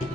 Hello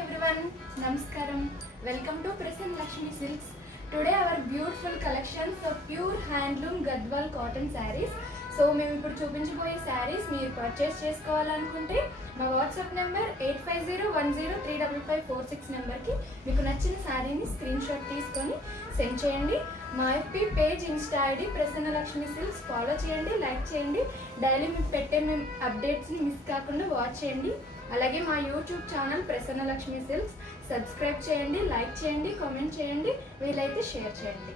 everyone, Namaskaram. Welcome to Prasanna Lakshmi Silks. Today our beautiful collections of pure handloom Gadwal cotton sarees. So మేము ఇప్పుడు చూపించబోయే sarees మీరు purchase చేసుకోవాలనుకుంటే మా WhatsApp number 8501035546 నెంబర్కి మీకు నచ్చిన సారీని స్క్రీన్ షాట్ తీసుకొని సెండ్ చేయండి. మా FB page, Insta ID Prasanna Lakshmi silks follow చేయండి, లైక్ చేయండి. డైలీ మేము పెట్టే అప్డేట్స్ని మిస్ కాకుండా వాచ్ చేయండి. అలాగే మా YouTube channel Prasanna Lakshmi silks subscribe చేయండి, లైక్ చేయండి, కామెంట్ చేయండి, వీలైతే షేర్ చేయండి.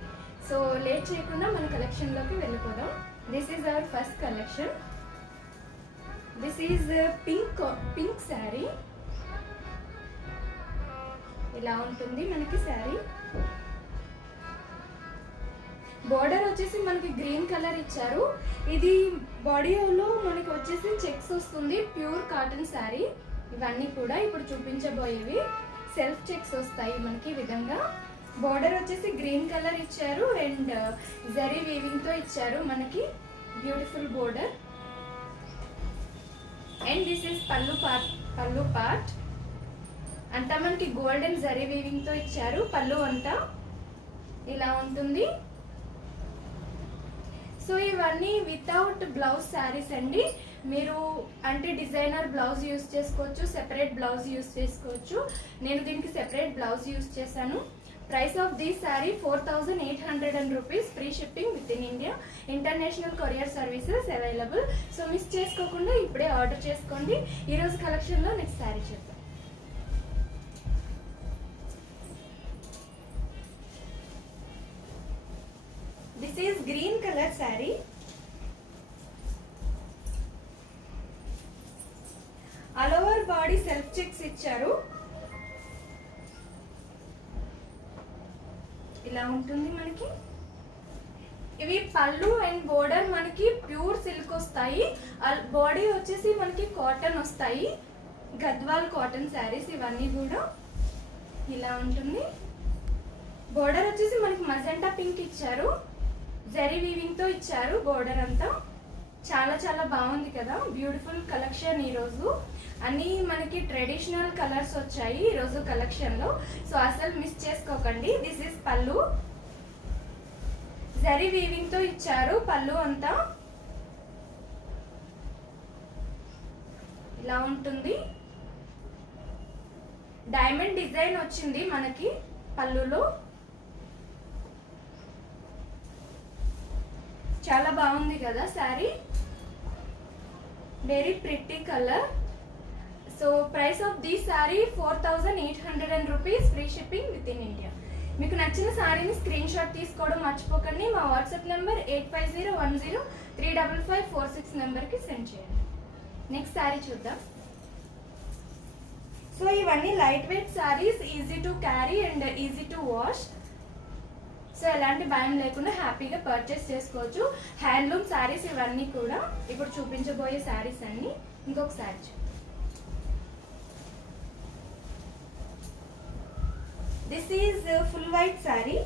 సో లేట్ చేయకుండా మన కలెక్షన్లోకి వెళ్ళిపోదాం. This is our first collection. This is pink sari. ఇలా ఉంటుంది మనకి శారీ. బోర్డర్ వచ్చేసి మనకి గ్రీన్ కలర్ ఇచ్చారు. ఇది బాడీలో మనకి వచ్చేసి చెక్స్ వస్తుంది. Pure cotton sari. ఇవన్నీ కూడా ఇప్పుడు చూపించబోయేవి సెల్ఫ్ చెక్స్ వస్తాయి మనకి. ఈ విధంగా బోర్డర్ వచ్చేసి గ్రీన్ కలర్ ఇచ్చారు అండ్ జరీ వీవింగ్ తో ఇచ్చారు మనకి. Beautiful border. And this is పల్లు పార్ట్ అంతా మనకి గోల్డెన్ జరీ వీవింగ్ తో ఇచ్చారు. పల్లు అంతా ఇలా ఉంటుంది. సో ఇవన్నీ వితౌట్ బ్లౌజ్ శారీస్ అండి. మీరు అంటే డిజైనర్ బ్లౌజ్ యూస్ చేసుకోవచ్చు, సెపరేట్ బ్లౌజ్ యూస్ చేసుకోవచ్చు. నేను దీనికి సెపరేట్ బ్లౌజ్ యూస్ చేశాను. Price of this sari 4800 rupees. Free shipping within India. International courier services available. So miss చేసుకోకుండా ఇప్పుడే ఆర్డర్ చేసుకోండి. ఈరోజు కలెక్షన్లో నెక్స్ట్ శారీ చూద్దాం. This is green colour sari. All over body self checks ఇచ్చారు. ఇలా ఉంటుంది మనకి. ఇవి పళ్ళు అండ్ బోర్డర్ మనకి ప్యూర్ సిల్క్ వస్తాయి. బాడీ వచ్చేసి మనకి కాటన్ వస్తాయి. గద్వాల్ కాటన్ శారీస్ ఇవన్నీ కూడా. ఇలా ఉంటుంది. బోర్డర్ వచ్చేసి మనకి మజెంటా పింక్ ఇచ్చారు. జరీ వీవింగ్ తో ఇచ్చారు బోర్డర్ అంతా. చాలా చాలా బాగుంది కదా. బ్యూటిఫుల్ కలెక్షన్ ఈరోజు. అన్ని మనకి ట్రెడిషనల్ కలర్స్ వచ్చాయి ఈరోజు కలెక్షన్ లో. సో అసలు మిస్ చేసుకోకండి. దిస్ ఇస్ పళ్ళు. జరీ వీవింగ్ తో ఇచ్చారు పళ్ళు అంతా. ఇలా ఉంటుంది. డైమండ్ డిజైన్ వచ్చింది మనకి పళ్ళులో. చాలా బాగుంది కదా sari. Very pretty colour. So price of this sari 4800 rupees. Free shipping within India. మీకు నచ్చిన శారీని స్క్రీన్ షాట్ తీసుకోవడం మర్చిపోకండి. మా వాట్సాప్ నెంబర్ 8501035546 నెంబర్కి సెండ్ చేయండి. నెక్స్ట్ శారీ చూద్దాం. సో ఇవన్నీ light weight saris, easy to carry and easy to wash. So ఎలాంటి భయం లేకుండా హ్యాపీగా పర్చేస్ చేసుకోవచ్చు. హ్యాండ్లూమ్ శారీస్ ఇవన్నీ కూడా. ఇప్పుడు చూపించబోయే శారీస్ అన్ని ఇంకొకసారి this is full white sari.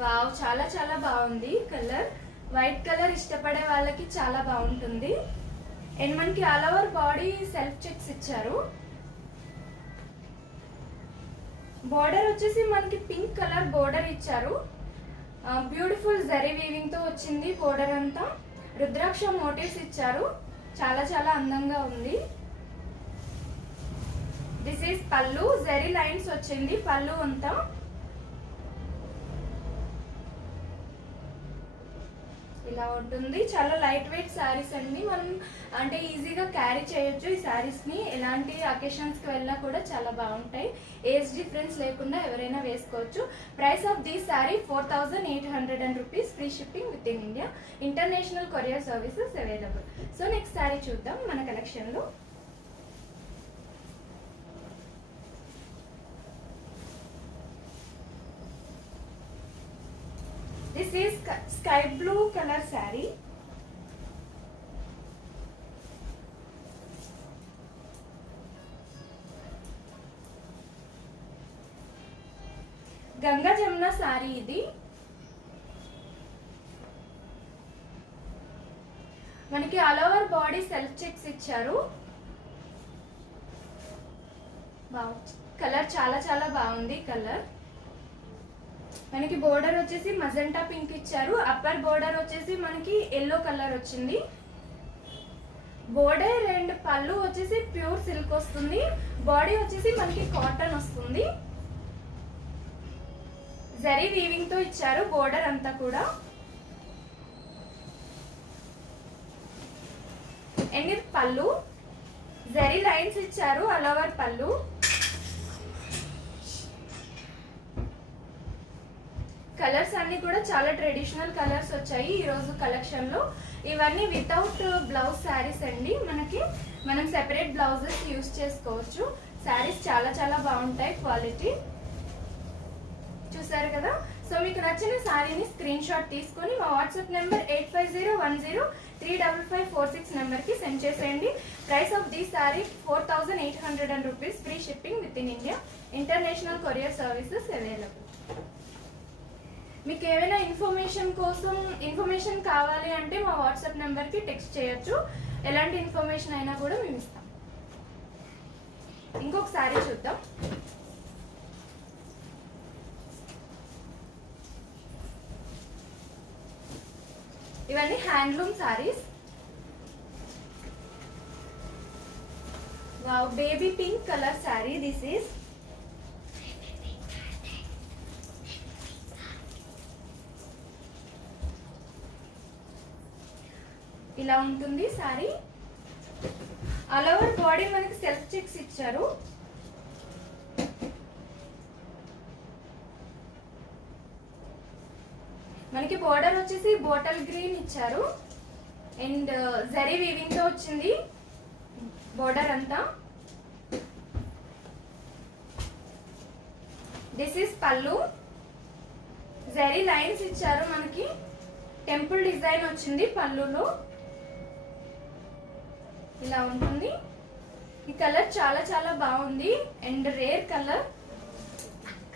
Wow, చాలా చాలా బాగుంది కలర్. వైట్ కలర్ ఇష్టపడే వాళ్ళకి చాలా బాగుంటుంది. అండ్ మనకి all over body self checks ఇచ్చారు. బోర్డర్ వచ్చేసి మనకి పింక్ కలర్ బోర్డర్ ఇచ్చారు. బ్యూటిఫుల్ జరీ వీవింగ్ తో వచ్చింది బోర్డర్ అంతా. రుద్రాక్ష మోటివ్స్ ఇచ్చారు. చాలా చాలా అందంగా ఉంది. దిస్ ఈస్ పళ్ళు. జరీ లైన్స్ వచ్చింది పళ్ళు అంతా. ఇలా ఉంటుంది. చాలా లైట్ వెయిట్ శారీస్ అండి. మనం అంటే ఈజీగా క్యారీ చేయొచ్చు ఈ శారీస్ ని. ఎలాంటి అకేషన్స్ కి వెళ్ళినా కూడా చాలా బాగుంటాయి. ఏజ్ డిఫరెన్స్ లేకుండా ఎవరైనా వేసుకోవచ్చు. Price of this sari 4800 rupees. Free shipping within India. International courier services available. So next sari చూద్దాం మన కలెక్షన్ లో. This is sky blue color saree. Ganga Jamuna sorry ఇది. మనకి all over body self checks ఇచ్చారు. కలర్ చాలా చాలా బాగుంది కలర్. మనకి బోర్డర్ వచ్చేసి మజెంటా పింక్ ఇచ్చారు. అప్పర్ బోర్డర్ వచ్చేసి మనకి ఎల్లో కలర్ వచ్చింది. బోర్డర్ అండ్ పళ్ళు వచ్చేసి ప్యూర్ సిల్క్ వస్తుంది. బాడీ వచ్చేసి మనకి కాటన్ వస్తుంది. జరీ వీవింగ్ తో ఇచ్చారు బోర్డర్ అంతా కూడా. అండ్ ఇది పళ్ళు. జరీ లైన్స్ ఇచ్చారు ఆల్ ఓవర్ పళ్ళు. కలర్స్ అన్ని కూడా చాలా ట్రెడిషనల్ కలర్స్ వచ్చాయి ఈ రోజు కలెక్షన్ లో. ఇవన్నీ వితౌట్ బ్లౌజ్ శారీస్ అండి. మనం సెపరేట్ బ్లౌజెస్ యూస్ చేసుకోవచ్చు. శారీస్ చాలా చాలా బాగుంటాయి క్వాలిటీ. చూసారు కదా. సో మీకు నచ్చిన శారీని స్క్రీన్ షాట్ తీసుకొని మా వాట్సాప్ నెంబర్ 8501035546 నెంబర్ కి సెండ్ చేసేయండి. Price of this sari 4800 rupees. Free shipping within India. International courier services available. మీకు ఏమైనా ఇన్ఫర్మేషన్ కావాలి అంటే మా వాట్సాప్ నెంబర్కి టెక్స్ట్ చేయొచ్చు. ఎలాంటి ఇన్ఫర్మేషన్ అయినా కూడా మేము ఇస్తాం. ఇంకొక శారీ చూద్దాం. ఇవన్నీ handloom saris. Wow, baby pink colour sari this is. ఇలా ఉంటుంది సారీ. ఆల్ ఓవర్ బాడీ మనకి సెల్ఫ్ చెక్స్ ఇచ్చారు. మనకి బోర్డర్ వచ్చేసి బాటిల్ గ్రీన్ ఇచ్చారు. అండ్ జరీ వీవింగ్ తో వచ్చింది బోర్డర్ అంతా. దిస్ ఈస్ పళ్ళు. జరీ లైన్స్ ఇచ్చారు. మనకి టెంపుల్ డిజైన్ వచ్చింది పళ్ళులో. ఇలా ఉంటుంది. ఈ కలర్ చాలా చాలా బాగుంది అండ్ రేర్ కలర్.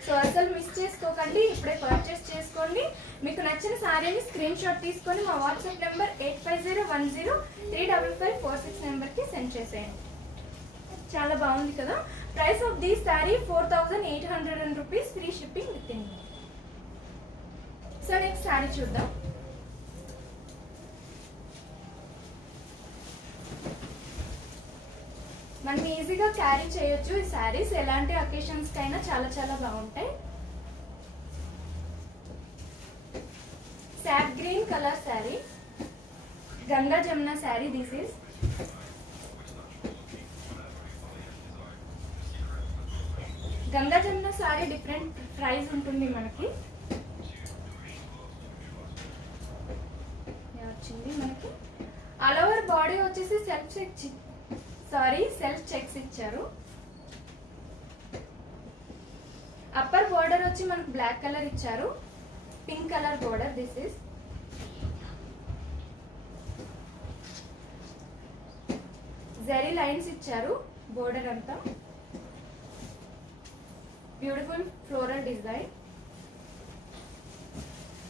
సో అసలు మిస్ చేసుకోకండి. ఇప్పుడే పర్చేస్ చేసుకోండి. మీకు నచ్చిన శారీని స్క్రీన్ షాట్ తీసుకొని మా వాట్సాప్ నెంబర్ 8501035546 నెంబర్కి సెండ్ చేసేయండి. చాలా బాగుంది కదా. Price of this sari 4800 rupees. Free shipping with in. So next sari చూద్దాం. మనం ఈజీగా క్యారీ చేయొచ్చు ఈ శారీస్. ఎలాంటి అకేషన్స్ కైనా చాలా చాలా బాగుంటాయి. SAAP green colour sari. Ganga Jamuna sari this is. Ganga Jamuna sari different price ఉంటుంది మనకి. వచ్చింది మనకి ఆల్ ఓవర్ బాడీ వచ్చేసి self checks sorry self checks ఇచ్చారు. అప్పర్ బోర్డర్ వచ్చి మనకు బ్లాక్ కలర్ ఇచ్చారు, pink colour border. This is zari lines ఇచ్చారు బోర్డర్ అంతా. Beautiful floral design.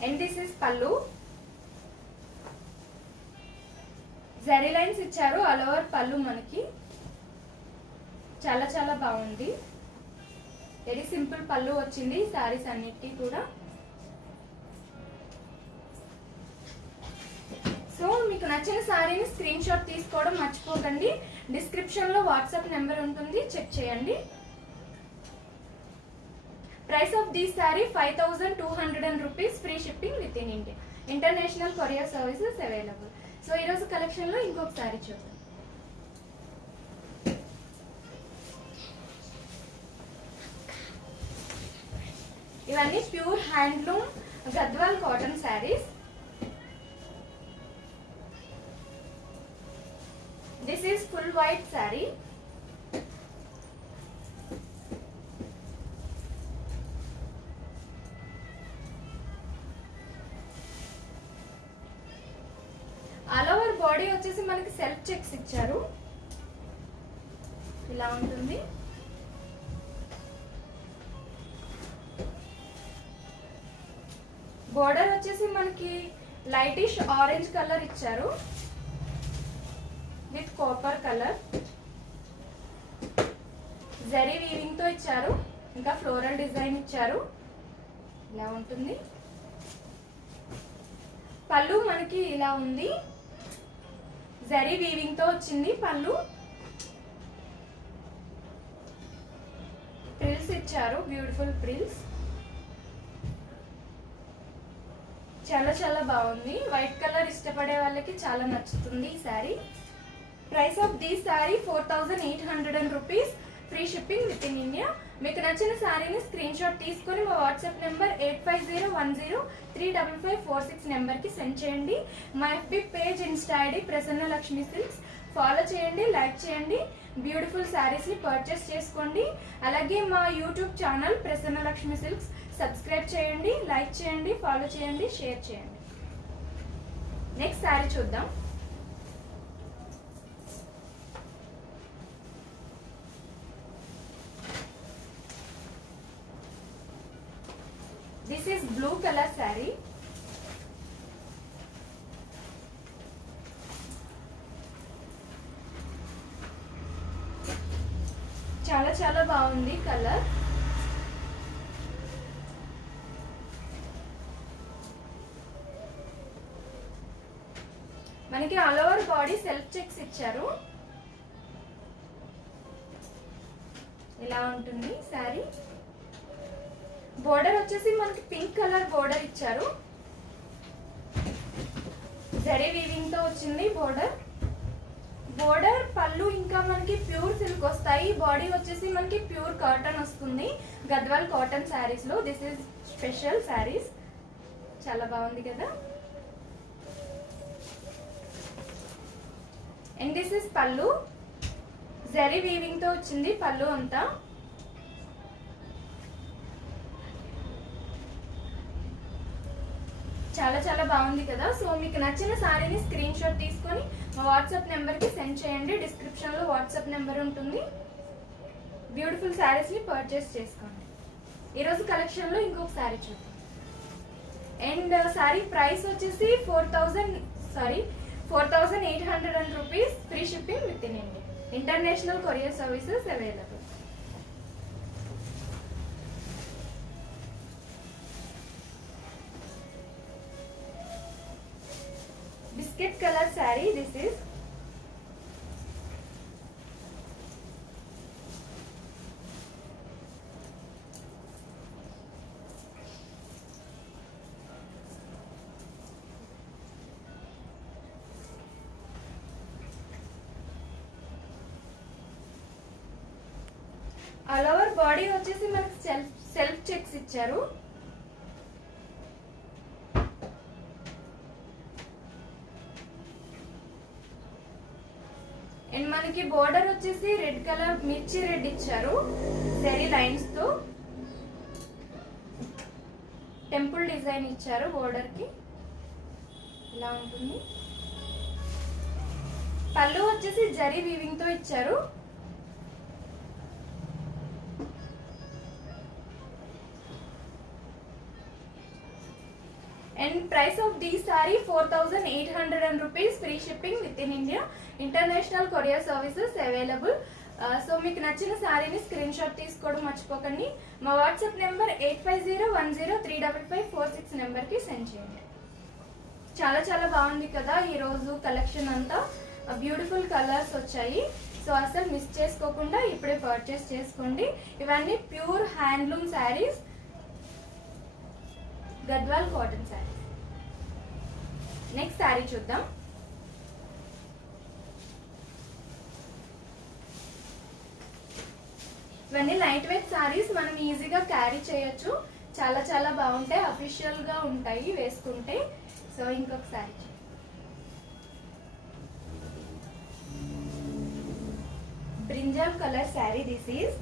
And this is పల్లు. జరీ లైన్స్ ఇచ్చారు ఆల్ ఓవర్ పల్లు మనకి. చాలా చాలా బాగుంది. వెరీ సింపుల్ పల్లు వచ్చింది శారీస్ అన్నిటి కూడా. సో మీకు నచ్చిన శారీని స్క్రీన్ షాట్ తీసుకోవడం మర్చిపోకండి. డిస్క్రిప్షన్ లో వాట్సాప్ నెంబర్ ఉంటుంది, చెక్ చేయండి. Price of this sari 5200 rupees, free shipping within India. International courier services available. So ఈరోజు కలెక్షన్ లో ఇంకొక శారీ చూద్దాం. ఇవన్నీ pure handloom Gadwal cotton saris. This is full white sari. All over body వచ్చేసి మనకి సెల్ఫ్ చెక్స్ ఇచ్చారు. ఇలా ఉంటుంది. బోర్డర్ వచ్చేసి మనకి లైటిష్ ఆరెంజ్ కలర్ ఇచ్చారు with copper colour. Zari weaving తో ఇచ్చారు, ఇంకా ఫ్లోరల్ డిజైన్ ఇచ్చారు. ఇలా ఉంటుంది. పళ్ళు మనకి ఇలా ఉంది, జరీ వీవింగ్ తో వచ్చింది పళ్ళు. ప్రిల్స్ ఇచ్చారు, బ్యూటిఫుల్ ప్రిల్స్. చాలా చాలా బాగుంది. వైట్ కలర్ ఇష్టపడే వాళ్ళకి చాలా నచ్చుతుంది ఈ sari. Price of this sari 4800 rupees, free shipping within India. మీకు నచ్చిన శారీని స్క్రీన్ షాట్ తీసుకొని మా వాట్సాప్ నెంబర్ 8501035546 నెంబర్కి సెండ్ చేయండి. మా FB page, Insta ID Prasanna Lakshmi silks follow చేయండి, లైక్ చేయండి. బ్యూటిఫుల్ శారీస్ని పర్చేస్ చేసుకోండి. అలాగే మా YouTube channel Prasanna Lakshmi silks subscribe చేయండి, లైక్ చేయండి, ఫాలో చేయండి, షేర్ చేయండి. నెక్స్ట్ శారీ చూద్దాం. This is blue colour sari. చాలా చాలా బాగుంది కలర్. మనకి all over body self checks ఇచ్చారు. ఇలా ఉంటుంది శారీ. బోర్డర్ వచ్చేసి మనకి పింక్ కలర్ బోర్డర్ ఇచ్చారు. జరీ వీవింగ్ తో వచ్చింది బోర్డర్. బోర్డర్ పళ్ళు ఇంకా మనకి ప్యూర్ సిల్క్ వస్తాయి. బాడీ వచ్చేసి మనకి ప్యూర్ కాటన్ వస్తుంది గద్వాల్ కాటన్ శారీస్ లో. This is special saris. చాలా బాగుంది కదా. అండ్ దిస్ ఇస్ పళ్ళు. జరీ వీవింగ్ తో వచ్చింది పళ్ళు అంతా. చాలా చాలా బాగుంది కదా. సో మీకు నచ్చిన శారీని స్క్రీన్ షాట్ తీసుకొని మా వాట్సాప్ నెంబర్కి సెండ్ చేయండి. డిస్క్రిప్షన్లో వాట్సాప్ నెంబర్ ఉంటుంది. బ్యూటిఫుల్ శారీస్ని పర్చేస్ చేసుకోండి. ఈరోజు కలెక్షన్లో ఇంకొక శారీ చూద్దాం. అండ్ శారీ ప్రైస్ వచ్చేసి 4800 rupees, free shipping within India. International courier services available. Biscuit colour sari. This is all over body వచ్చేసి మనకి సెల్ఫ్ చెక్స్ ఇచ్చారు. అండ్ మనకి మనకి బోర్డర్ వచ్చేసి రెడ్ కలర్ మిర్చి రెడ్ ఇచ్చారు జరీ లైన్స్ తో. టెంపుల్ డిజైన్ ఇచ్చారు బోర్డర్ కి, ఇలా ఉంటుంది. పళ్ళు వచ్చేసి జరీ వీవింగ్ తో ఇచ్చారు. And price of this saree 4,800 rupees, free shipping within India, international courier services available. So మీకు నచ్చిన శారీని స్క్రీన్ షాట్ తీసుకోవడం మర్చిపోకండి. మా వాట్సాప్ నెంబర్ 8501035546 నెంబర్కి సెండ్ చేయండి. చాలా చాలా బాగుంది కదా ఈరోజు కలెక్షన్ అంతా. బ్యూటిఫుల్ కలర్స్ వచ్చాయి. సో అసలు మిస్ చేసుకోకుండా ఇప్పుడే పర్చేస్ చేసుకోండి. ఇవన్నీ pure handloom saris, Gadwal cotton saris. Next sari చూద్దాం. ఇవన్నీ లైట్ వెయిట్ శారీస్, మనం ఈజీగా క్యారీ చేయొచ్చు. చాలా చాలా బాగుంటాయి, అఫీషియల్ గా ఉంటాయి వేసుకుంటే. సో ఇంకొక sari brinjal colour sari. This is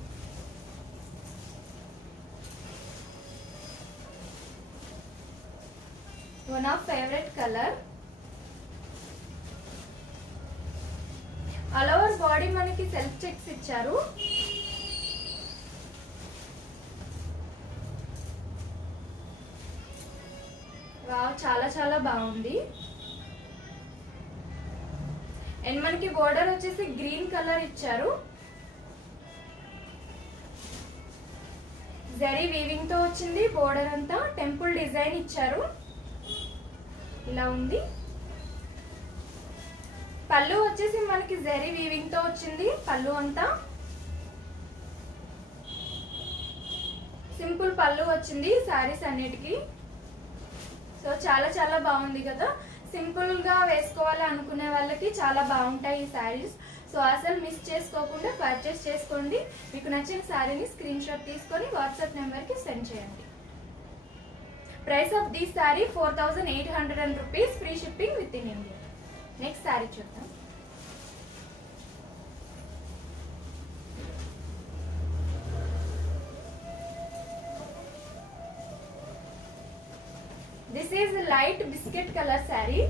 one of favorite color. all over body మనకి సెల్ఫ్ చెక్స్ ఇచ్చారు. వావ్, చాలా చాలా బాగుంది. అండ్ మనకి బోర్డర్ వచ్చేసి గ్రీన్ కలర్ ఇచ్చారు. జరీ వీవింగ్ తో వచ్చింది బోర్డర్ అంతా. టెంపుల్ డిజైన్ ఇచ్చారు, ఇలా ఉంది. పళ్ళు వచ్చేసి మనకి జరీ వీవింగ్ తో వచ్చింది. పళ్ళు అంతా సింపుల్ పళ్ళు వచ్చింది సారీస్ అన్నిటికీ. సో చాలా చాలా బాగుంది కదా. సింపుల్ గా వేసుకోవాలి అనుకునే వాళ్ళకి చాలా బాగుంటాయి ఈ సారీస్. సో అసలు మిస్ చేసుకోకుండా పర్చేస్ చేసుకోండి. మీకు నచ్చిన సారీని స్క్రీన్ షాట్ తీసుకొని వాట్సాప్ నెంబర్ కి సెండ్ చేయండి. Price of this sari 4,800 rupees, free shipping within India. Next sari చూద్దాం. This is light biscuit colour sari.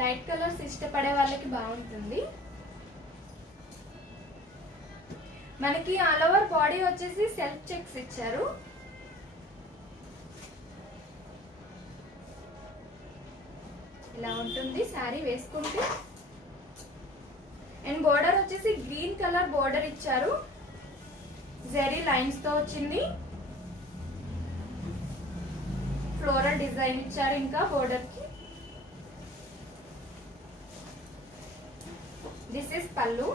Light colours ఇష్టపడే వాళ్ళకి బాగుంటుంది. మనకి ఆల్ ఓవర్ బాడీ వచ్చేసి సెల్ఫ్ చెక్స్ ఇచ్చారు. ఇలా ఉంటుంది సారీ వేసుకుంటే. అండ్ బోర్డర్ వచ్చేసి గ్రీన్ కలర్ బోర్డర్ ఇచ్చారు. జరీ లైన్స్ తో వచ్చింది. ఫ్లోరల్ డిజైన్ ఇచ్చారు ఇంకా బోర్డర్ కి. దిస్ ఇస్ పల్లు.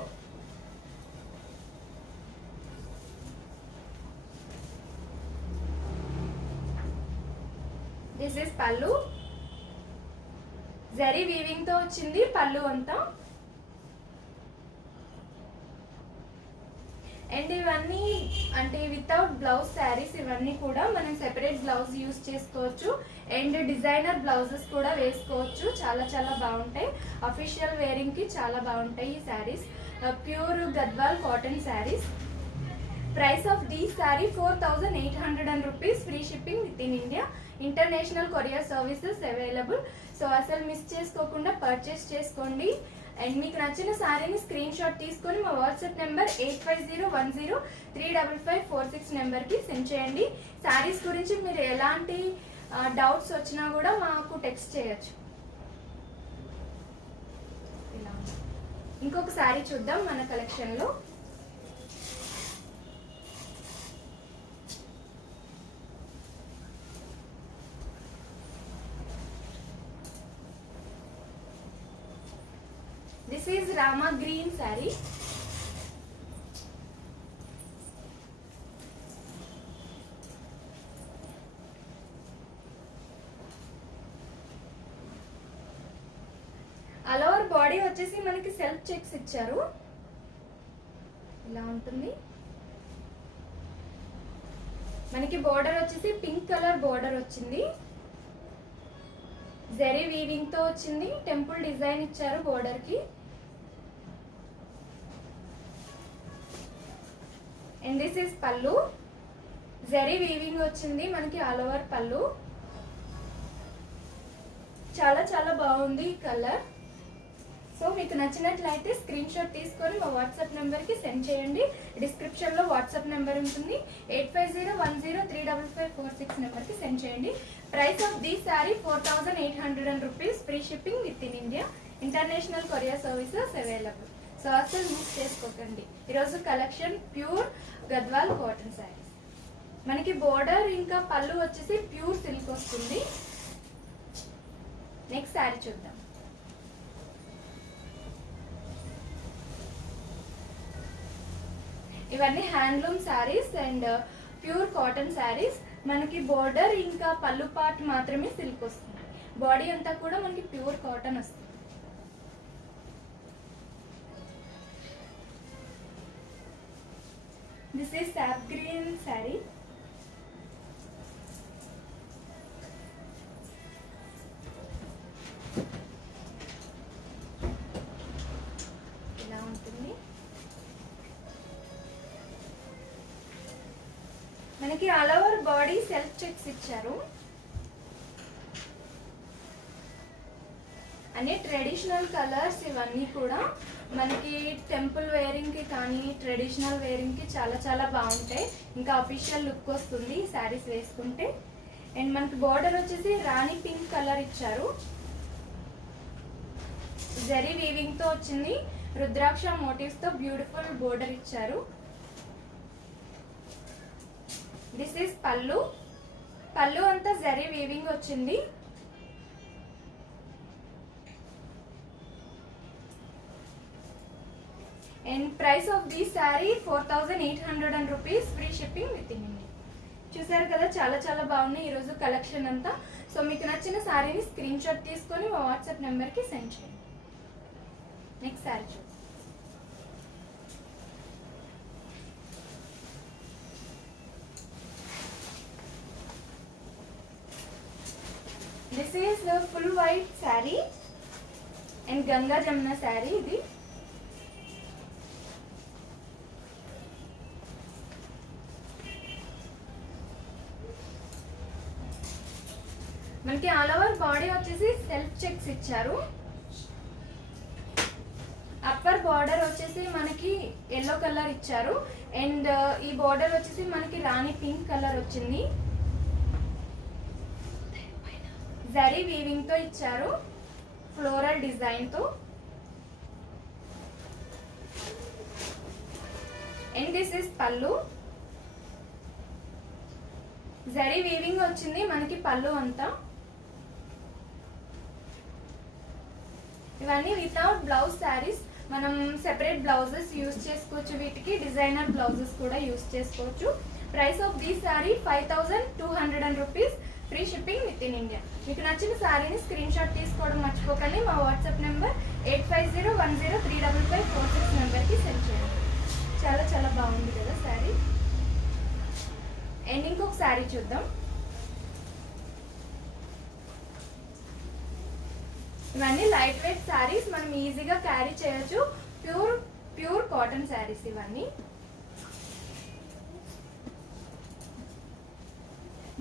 దిస్ ఇస్ పల్లు. జరీ వీవింగ్ తో వచ్చింది పల్లు అంతా. అండ్ ఇవన్నీ అంటే వితౌట్ బ్లౌజ్ శారీస్. ఇవన్నీ కూడా మనం సెపరేట్ బ్లౌజ్ యూస్ చేసుకోవచ్చు. అండ్ డిజైనర్ బ్లౌజెస్ కూడా వేసుకోవచ్చు. చాలా చాలా బాగుంటాయి. అఫీషియల్ వేరింగ్ కి చాలా బాగుంటాయి ఈ saris. Pure Gadwal cotton saris. Price of this sari 4,800 rupees, free shipping within India, international courier services available. So అసలు మిస్ చేసుకోకుండా పర్చేస్ చేసుకోండి. అండ్ మీకు నచ్చిన శారీని స్క్రీన్ షాట్ తీసుకొని మా వాట్సాప్ నెంబర్ 8501035546 నెంబర్కి సెండ్ చేయండి. శారీస్ గురించి మీరు ఎలాంటి డౌట్స్ వచ్చినా కూడా మాకు టెక్స్ట్ చేయొచ్చు. ఇలా ఇంకొక శారీ చూద్దాం మన కలెక్షన్లో. This is Rama green saree. All over body వచ్చేసి మనకి సెల్ఫ్ చెక్స్ ఇచ్చారు. ఇలా ఉంటుంది. మనకి బోర్డర్ వచ్చేసి పింక్ కలర్ బోర్డర్ వచ్చింది, జరీ వీవింగ్ తో వచ్చింది, టెంపుల్ డిజైన్ ఇచ్చారు బోర్డర్ కి. అండ్ దిస్ ఇస్ పళ్ళు, జరీ వీవింగ్ వచ్చింది మనకి ఆల్ ఓవర్ పళ్ళు. చాలా చాలా బాగుంది ఈ కలర్. సో మీకు నచ్చినట్లయితే స్క్రీన్ షాట్ తీసుకొని మా వాట్సాప్ నెంబర్కి సెండ్ చేయండి. డిస్క్రిప్షన్లో వాట్సాప్ నెంబర్ ఉంటుంది, 8501035546 నెంబర్కి సెండ్ చేయండి. Price of the sari 4800 rupees, free shipping within India, international courier services available. So అసలు మిస్ చేసుకోకండి. ఈరోజు collection pure Gadwal cotton saris. మనకి బోర్డర్ ఇంకా పళ్ళు వచ్చేసి ప్యూర్ సిల్క్ వస్తుంది. నెక్స్ట్ శారీ చూద్దాం. ఇవన్నీ handloom saris and pure cotton saris. మనకి బోర్డర్ ఇంకా పళ్ళు పార్ట్ మాత్రమే సిల్క్ వస్తుంది, బాడీ అంతా కూడా మనకి ప్యూర్ కాటన్ వస్తుంది. This is sap green sari. ఇలా ఉంటుంది. మనకి all over body self checks ఇచ్చారు. అన్ని ట్రెడిషనల్ కలర్స్, ఇవన్నీ కూడా మనకి టెంపుల్ వేరింగ్ కి కానీ ట్రెడిషనల్ వేరింగ్ కి చాలా చాలా బాగుంటాయి. ఇంకా అఫీషియల్ లుక్ వస్తుంది ఈ శారీస్ వేసుకుంటే. అండ్ మనకి బోర్డర్ వచ్చేసి రాణి పింక్ కలర్ ఇచ్చారు, జరీ వీవింగ్ తో వచ్చింది, రుద్రాక్ష మోటివ్స్ తో బ్యూటిఫుల్ బోర్డర్ ఇచ్చారు. దిస్ ఈస్ పళ్ళు, పళ్ళు అంతా జరీ వీవింగ్ వచ్చింది. And price of the sari 4800 rupees, free shipping within India. చూసారు కదా, చాలా చాలా బాగున్నాయి ఈరోజు కలెక్షన్ అంతా. సో మీకు నచ్చిన శారీని స్క్రీన్ షాట్ తీసుకొని మా వాట్సాప్ నెంబర్కి సెండ్ చేయండి. నెక్స్ట్ శారీ చూద్దాం. This is full white sari and Ganga Jamuna sari. ఇది మనకి ఆల్ ఓవర్ బాడీ వచ్చేసి సెల్ఫ్ చెక్స్ ఇచ్చారు. అప్పర్ బార్డర్ వచ్చేసి మనకి ఎల్లో కలర్ ఇచ్చారు. అండ్ ఈ బార్డర్ వచ్చేసి మనకి రాణి పింక్ కలర్ వచ్చింది, జరీ వీవింగ్ తో ఇచ్చారు, ఫ్లోరల్ డిజైన్ తో. అండ్ దిస్ ఇస్ పళ్ళు, జరీ వీవింగ్ వచ్చింది మనకి పళ్ళు అంతా. ఇవన్నీ వితౌట్ బ్లౌజ్ శారీస్. మనం సెపరేట్ బ్లౌజెస్ యూజ్ చేసుకోవచ్చు, వీటికి డిజైనర్ బ్లౌజెస్ కూడా యూజ్ చేసుకోవచ్చు. Price of the sari 5200 rupees, free shipping within India. మీకు నచ్చిన శారీని స్క్రీన్ షాట్ తీసుకోవడం మర్చిపోకండి. మా వాట్సాప్ నెంబర్ 8501035546 నెంబర్కి సెండ్ చేయండి. చాలా చాలా బాగుంది కదా శారీ. అండ్ ఇంకొక శారీ చూద్దాం. ఇవన్నీ లైట్ వెయిట్ శారీస్, మనం ఈజీగా క్యారీ చేయొచ్చు. ప్యూర్ కాటన్ శారీస్ ఇవన్నీ.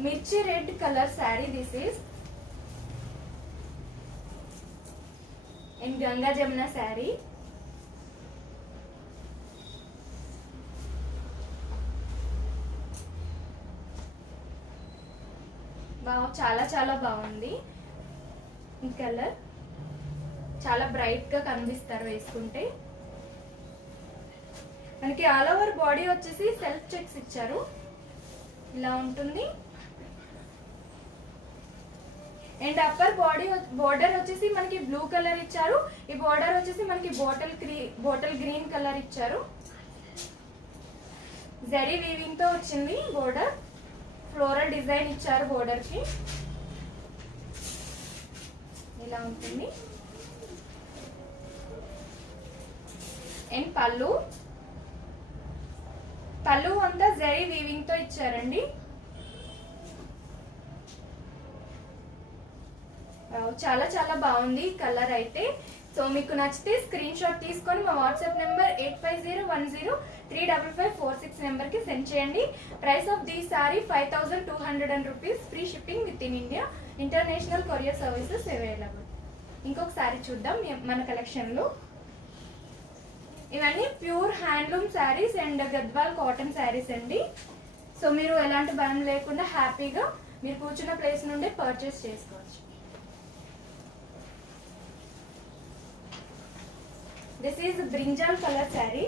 మిర్చి red colour sari this is. And Ganga Jamuna sari. చాలా చాలా బాగుంది ఈ కలర్, చాలా బ్రైట్ గా కనిపిస్తారు వేసుకుంటే. మనకి ఆల్ ఓవర్ బాడీ వచ్చేసి సెల్ఫ్ చెక్స్ ఇచ్చారు, ఇలా ఉంటుంది. అండ్ అప్పర్ బాడీ బోర్డర్ వచ్చేసి మనకి బ్లూ కలర్ ఇచ్చారు. ఈ బోర్డర్ వచ్చేసి మనకి బాటిల్ గ్రీన్ కలర్ ఇచ్చారు. జరీ వీవింగ్ తో వచ్చింది బోర్డర్, ఫ్లోరల్ డిజైన్ ఇచ్చారు బోర్డర్ కి, ఇలా ఉంటుంది. అండ్ పళ్ళు అంతా జరీ వీవింగ్ తో ఇచ్చారండి. చాలా చాలా బాగుంది కలర్ అయితే. సో మీకు నచ్చితే స్క్రీన్ షాట్ తీసుకొని మా వాట్సాప్ నెంబర్ 8501035546 నెంబర్కి సెండ్ చేయండి. Price of the sorry 5200 rupees, free shipping within India, international courier services available. ఇంకొక సారీ చూద్దాం మన కలెక్షన్లో. ఇవన్నీ pure handloom saris and Gadwal cotton saris అండి. సో మీరు ఎలాంటి భయం లేకుండా హ్యాపీగా మీరు కూర్చున్న ప్లేస్ నుండి పర్చేస్ చేసుకోవచ్చు. This is brinjal colour sari.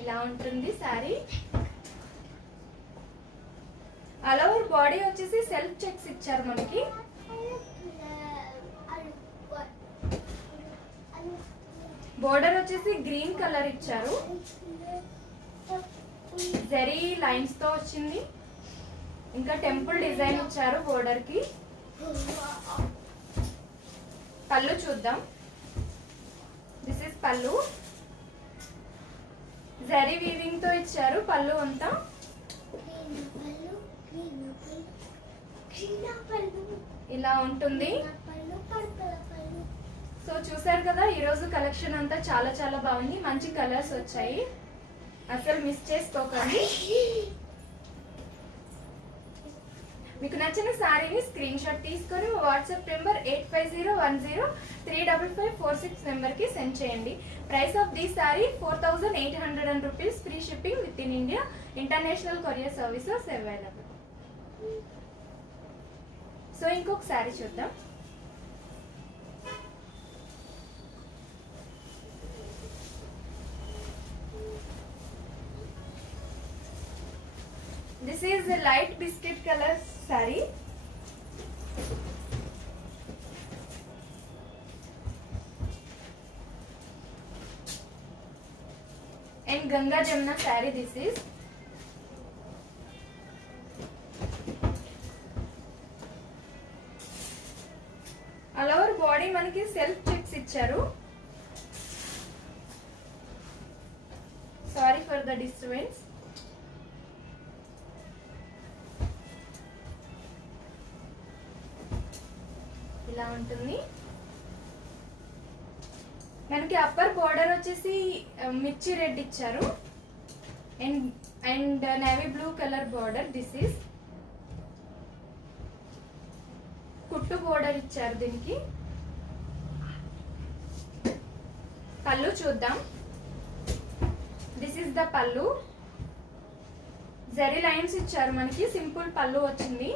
ఇలా ఉంటుంది శారీ. ఆల్ ఓవర్ బాడీ వచ్చేసి సెల్ఫ్ చెక్స్ ఇచ్చారు మనకి. బోర్డర్ వచ్చేసి గ్రీన్ కలర్ ఇచ్చారు, జరీ లైన్స్ తో వచ్చింది. ఇంకా టెంపుల్ డిజైన్ ఇచ్చారు బోర్డర్ కి. పళ్ళు చూద్దాం. దిస్ ఇస్ పళ్ళు. జరీ వీవింగ్ తో ఇచ్చారు పళ్ళు అంతా. ఇలా ఉంటుంది. సో చూసారు కదా, ఈరోజు కలెక్షన్ అంతా చాలా చాలా బాగుంది. మంచి కలర్స్ వచ్చాయి, అసలు మిస్ చేసుకోకండి. మీకు నచ్చిన శారీని స్క్రీన్ షాట్ తీసుకొని వాట్సాప్ నెంబర్ 8501035546 నెంబర్కి సెండ్ చేయండి. Price of the sari 4800 rupees, free shipping within India, international courier services available. So ఇంకొక శారీ చూద్దాం. This is a light biscuit color saree. And Ganga Jamuna saree this is. All over body manaki self checks icharu. Sorry for the disturbance. ఇలా ఉంటుంది. మనకి upper border వచ్చేసి మిర్చి red ఇచ్చారు and navy blue colour border. This is కుట్టు border ఇచ్చారు దీనికి. పళ్ళు చూద్దాం. దిస్ ఈస్ ద పళ్ళు. జరీ లైన్స్ ఇచ్చారు మనకి, సింపుల్ పళ్ళు వచ్చింది.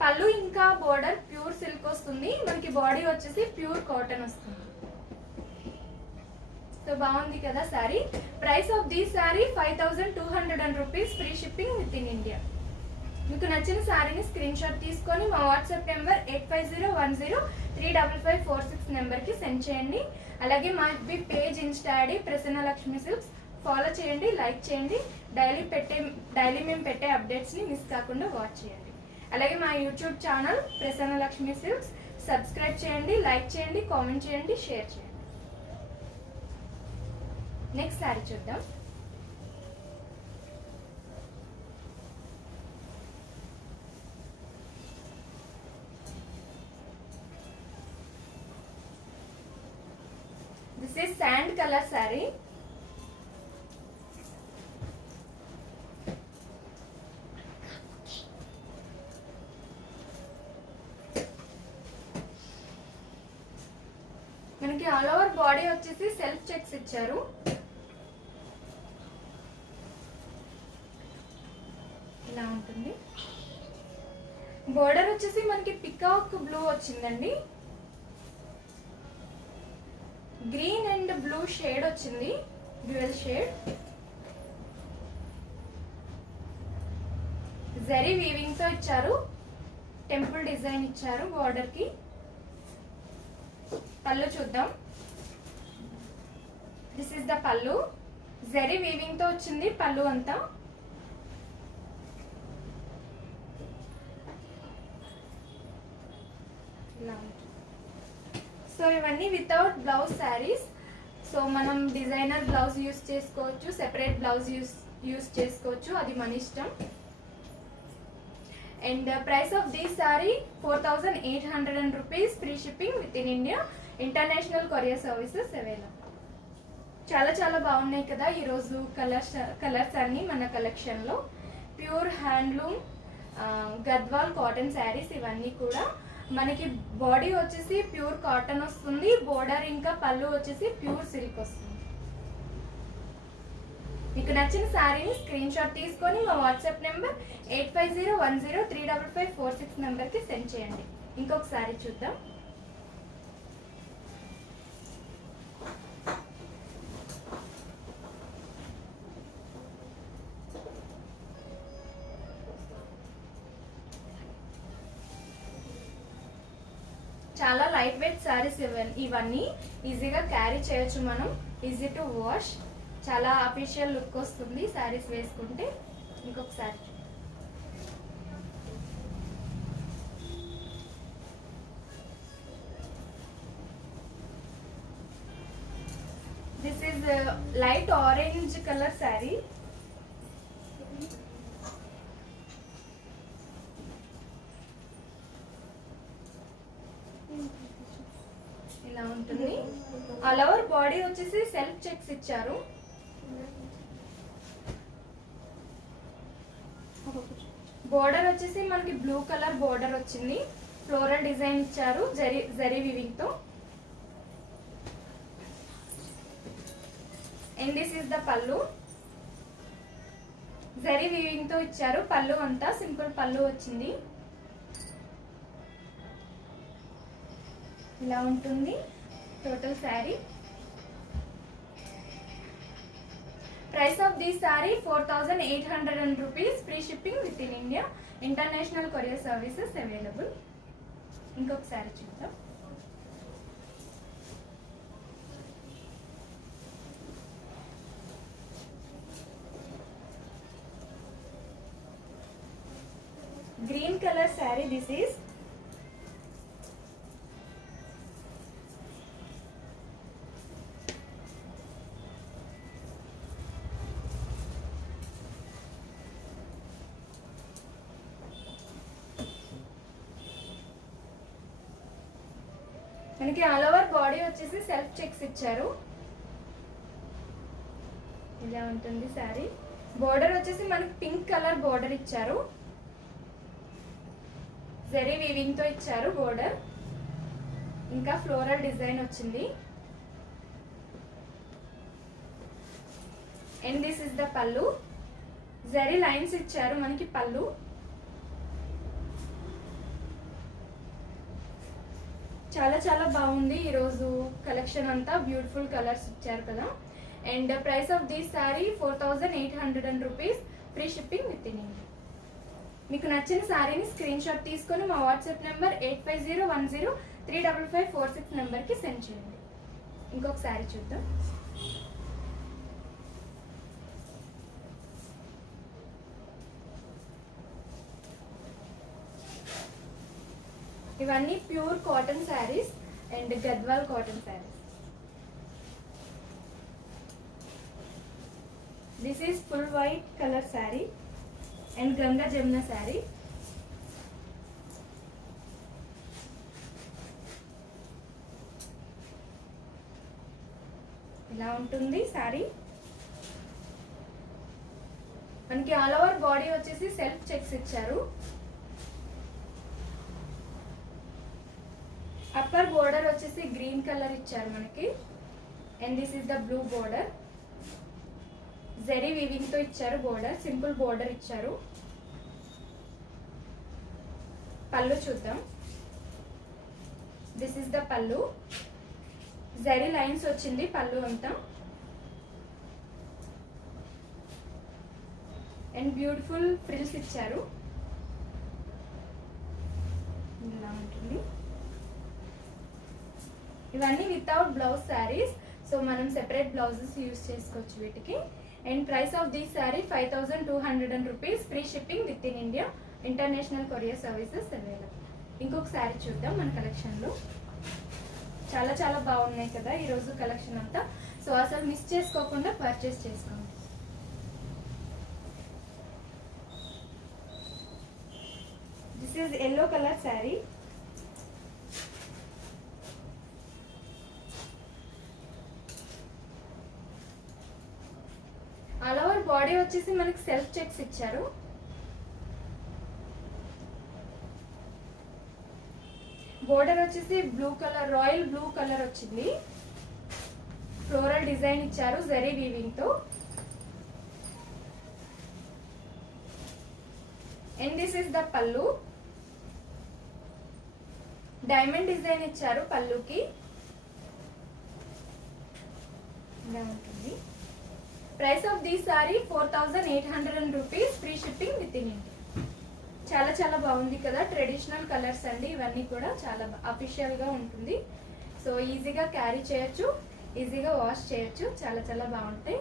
పళ్ళు ఇంకా బోర్డర్ ప్యూర్ సిల్క్ వస్తుంది. మనకి బాడీ వచ్చేసి ప్యూర్ కాటన్ వస్తుంది. సో బాగుంది కదా sorry. Price of the sorry 5200 rupees, free shipping within India. మీకు నచ్చిన సారీని స్క్రీన్ షాట్ తీసుకొని మా వాట్సాప్ నెంబర్ 8501035546 నెంబర్కి సెండ్ చేయండి. అలాగే మా page Insta ID Prasanna Lakshmi silks follow చేయండి, లైక్ చేయండి. డైలీ మేము పెట్టే అప్డేట్స్ని మిస్ కాకుండా వాచ్ చేయండి. అలాగే మా YouTube channel Prasanna Lakshmi silks subscribe చేయండి, లైక్ చేయండి, కామెంట్ చేయండి, షేర్ చేయండి. నెక్స్ట్ సారీ చూద్దాం. This is sand colour sorry. మనకి ఆల్ ఓవర్ బాడీ వచ్చేసి సెల్ఫ్ చెక్స్ ఇచ్చారు. ఇలా ఉంటుంది. బోర్డర్ వచ్చేసి మనకి పికాక్ బ్లూ వచ్చిందండి. గ్రీన్ అండ్ బ్లూ షేడ్ వచ్చింది, డ్యూయల్ షేడ్. జరీ వీవింగ్ తో ఇచ్చారు, టెంపుల్ డిజైన్ ఇచ్చారు బోర్డర్ కి. పళ్ళు చూద్దాం. దిస్ ఇస్ ద పళ్ళు. జరీ వీవింగ్ తో వచ్చింది పళ్ళు అంతా. సో ఇవన్నీ వితౌట్ బ్లౌజ్ శారీస్. సో మనం డిజైనర్ బ్లౌజ్ యూస్ చేసుకోవచ్చు, సెపరేట్ బ్లౌజ్ యూస్ చేసుకోవచ్చు, అది మన ఇష్టం. And price of this sorry 4800 rupees, free shipping within India, international courier services available. చాలా చాలా బాగున్నాయి కదా ఈరోజు కలర్స్ అన్ని మన కలెక్షన్లో. Pure handloom Gadwal cotton saris ఇవన్నీ కూడా. మనకి బాడీ వచ్చేసి ప్యూర్ కాటన్ వస్తుంది, బోర్డర్ ఇంకా పళ్ళు వచ్చేసి ప్యూర్ సిల్క్ వస్తుంది. మీకు నచ్చిన శారీని స్క్రీన్ షాట్ తీసుకొని మా వాట్సాప్ నెంబర్ 8501035546 నెంబర్కి సెండ్ చేయండి. ఇంకొక శారీ చూద్దాం. చాలా లైట్ వెయిట్ శారీస్ ఇవన్నీ ఈజీగా క్యారీ చేయొచ్చు మనం, ఈజీ టు వాష్, చాలా అఫీషియల్ లుక్ వస్తుంది శారీస్ వేసుకుంటే. ఇంకొకసారి this is light orange colour sari. ఇలా ఉంటుంది. ఆల్ ఓవర్ బాడీ వచ్చేసి సెల్ఫ్ చెక్స్ ఇచ్చారు. బోర్డర్ వచ్చేసి మనకి బ్లూ కలర్ బోర్డర్ వచ్చింది, ఫ్లోరల్ డిజైన్ ఇచ్చారు జరీ వీవింగ్ తో. అండ్ దిస్ ఇస్ ద పళ్ళు, జరీ వీవింగ్ తో ఇచ్చారు. పళ్ళు అంతా సింపుల్ పళ్ళు వచ్చింది. ఇలా ఉంటుంది total sari. Price of this sari 4800 rupees, free shipping within India, international courier services available. ఇంకొక శారీ చూద్దాం. Green colour sari this is. మనకి ఆల్ ఓవర్ బాడీ వచ్చేసి సెల్ఫ్ చెక్స్ ఇచ్చారు. ఇలా ఉంటుంది శారీ. బోర్డర్ వచ్చేసి మనకి పింక్ కలర్ బోర్డర్ ఇచ్చారు, జరీ వీవింగ్ తో ఇచ్చారు బోర్డర్, ఇంకా ఫ్లోరల్ డిజైన్ వచ్చింది. అండ్ దిస్ ఇస్ ద పళ్ళు, జరీ లైన్స్ ఇచ్చారు మనకి పళ్ళు. చాలా చాలా బాగుంది ఈరోజు కలెక్షన్ అంతా, బ్యూటిఫుల్ కలర్స్ ఇచ్చారు కదా. And price of this sari 4800 rupees, free shipping within India. మీకు నచ్చిన శారీని స్క్రీన్ షాట్ తీసుకొని మా వాట్సాప్ నెంబర్ 8501035546 నెంబర్కి సెండ్ చేయండి. ఇంకొక శారీ చూద్దాం. ఇవన్నీ pure cotton saris and Gadwal cotton saris. This is full white colour sari and Ganga Jamuna sari. ఇలా ఉంటుంది శారీ. మనకి ఆల్ ఓవర్ బాడీ వచ్చేసి సెల్ఫ్ చెక్స్ ఇచ్చారు. అప్పర్ బోర్డర్ వచ్చేసి గ్రీన్ కలర్ ఇచ్చారు మనకి. And this is the blue border, zari weaving తో ఇచ్చారు బోర్డర్, సింపుల్ బోర్డర్ ఇచ్చారు. పళ్ళు చూద్దాం. దిస్ ఇస్ ద పళ్ళు, జరీ లైన్స్ వచ్చింది పళ్ళు అంతా. అండ్ బ్యూటిఫుల్ ఫ్రిల్స్ ఇచ్చారు. ఇలా ఉంటుంది. ఇవన్నీ వితౌట్ బ్లౌజ్ శారీస్, సో మనం సెపరేట్ బ్లౌజెస్ యూస్ చేసుకోవచ్చు వీటికి. And price of this sari 5200 rupees, free shipping within India, international courier services available. ఇంకొక శారీ చూద్దాం మన కలెక్షన్లో. చాలా చాలా బాగున్నాయి కదా ఈరోజు కలెక్షన్ అంతా. సో అసలు మిస్ చేసుకోకుండా పర్చేస్ చేసుకోండి. This is yellow colour sari. All over body వచ్చేసి మనకి సెల్ఫ్ చెక్స్ ఇచ్చారు. బోర్డర్ వచ్చేసి blue colour, royal blue colour వచ్చింది. ఫ్లోరల్ డిజైన్ ఇచ్చారు జరీ వీవింగ్ తో. అండ్ దిస్ ఇస్ ద పల్లు. డైమండ్ డిజైన్ ఇచ్చారు పల్లుకి. ఇలా ఉంటుంది. Price of the sorry 4800 rupees, free shipping within India. చాలా చాలా బాగుంది కదా, ట్రెడిషనల్ కలర్స్ అండి ఇవన్నీ కూడా. చాలా అఫీషియల్ గా ఉంటుంది. సో ఈజీగా క్యారీ చేయొచ్చు, ఈజీగా వాష్ చేయొచ్చు. చాలా చాలా బాగుంటాయి.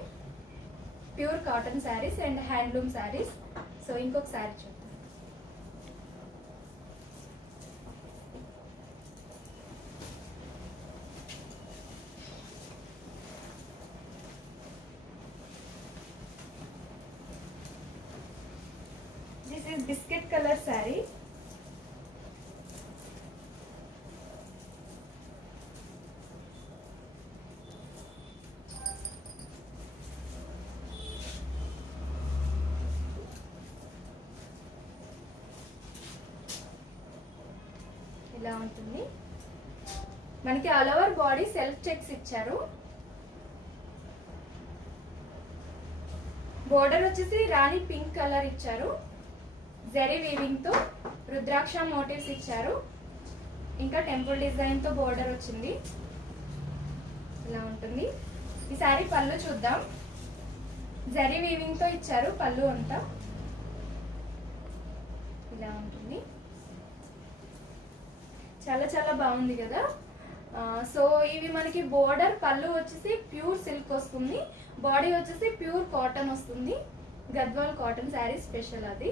Pure cotton saris and handloom saris. So ఇంకొక శారీ చూద్దాం. This is biscuit colour sari. ఇలా ఉంటుంది. మనకి all over body self checks ఇచ్చారు. బోర్డర్ వచ్చేసి రాణి పింక్ కలర్ ఇచ్చారు. జరీ వీవింగ్ తో రుద్రాక్ష మోటివ్స్ ఇచ్చారు. ఇంకా టెంపుల్ డిజైన్ తో బోర్డర్ వచ్చింది. ఇలా ఉంటుంది. ఈ సారీ పళ్ళు చూద్దాం. జరీ వీవింగ్ తో ఇచ్చారు పళ్ళు అంతా. ఇలా ఉంటుంది. చాలా చాలా బాగుంది కదా. సో ఇవి మనకి బోర్డర్, పళ్ళు వచ్చేసి ప్యూర్ సిల్క్ వస్తుంది. బాడీ వచ్చేసి ప్యూర్ కాటన్ వస్తుంది. గద్వాల్ కాటన్ శారీ స్పెషల్ అది.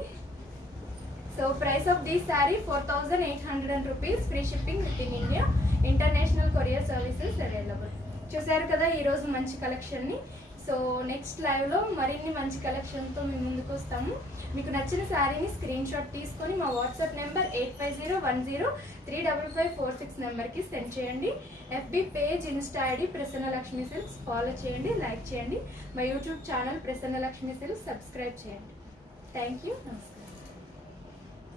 So price of this sari 4800 rupees, free shipping within India. International courier services available. చూసారు కదా ఈరోజు మంచి కలెక్షన్ని. సో నెక్స్ట్ లైవ్లో మరిన్ని మంచి కలెక్షన్తో మేము ముందుకు వస్తాము. మీకు నచ్చిన శారీని స్క్రీన్ షాట్ తీసుకొని మా వాట్సాప్ నెంబర్ 8501035546 నెంబర్కి సెండ్ చేయండి. FB page, Insta ID Prasannalakshmi Silks follow చేయండి, లైక్ చేయండి. మా YouTube channel Prasannalakshmi Silks subscribe చేయండి. Thank you. నమస్కారం.